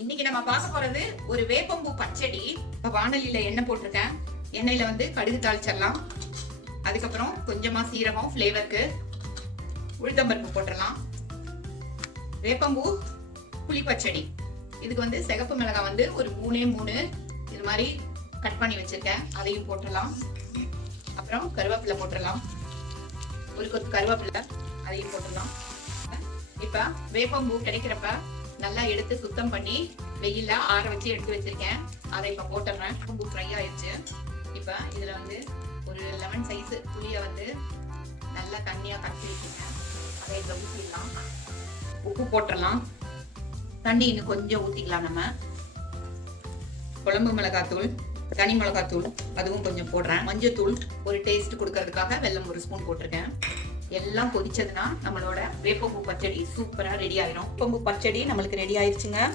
இன்னைக்கு நம்ம பார்க்க போறது ஒரு வேப்பம்பூ பச்சடி. இப்ப வானலியில எண்ணெய் போட்டிருக்கேன். எண்ணெயில வந்து கடுகு தாளிச்சிடலாம். அதுக்கப்புறம் கொஞ்சமா சீரகம் ஃப்ளேவருக்கு உளுத்தம்பருப்பு போட்டுடலாம். வேப்பம்பூ புளி பச்சடி. இதுக்கு வந்து சிகப்பு மிளகாய் வந்து ஒரு மூணே மூணு இது மாதிரி கட் பண்ணி வச்சிருக்கேன். அதையும் போட்டுடலாம். அப்புறம் கருவேப்பிலை போட்டுடலாம். ஒரு கொத்து கருவேப்பிலை அதையும் போட்டுடலாம். இப்போ வேப்பம்பூ கிடைக்கிறப்ப நல்லா எடுத்து சுத்தம் பண்ணி வெயில ஆற வச்சு எடுத்து வச்சிருக்கேன். அதை இப்ப போட்டுறேன் ரொம்ப ஃப்ரை ஆயிடுச்சு. இப்ப இதுல வந்து ஒரு லெமன் சைஸ் புளிய வந்து நல்லா தண்ணியா கட்டி வச்சிருக்கேன். அதை இதுல ஊற்றிடலாம் உப்பு போட்டுடலாம். தண்ணி இன்னும் கொஞ்சம் ஊத்திக்கலாம் நம்ம. குழம்பு மிளகாத்தூள் தனி மிளகாத்தூள் அதுவும் கொஞ்சம் போடுறேன். மஞ்சத்தூள் ஒரு டேஸ்ட் கொடுக்கறதுக்காக வெல்லம் ஒரு ஸ்பூன் போட்டிருக்கேன். எல்லாம் கொதிச்சதுன்னா நம்மளோட வேப்பம்பூ பச்சடி சூப்பரா ரெடி ஆயிரும். வேப்பம்பூ பச்சடி நம்மளுக்கு ரெடி ஆயிருச்சுங்க.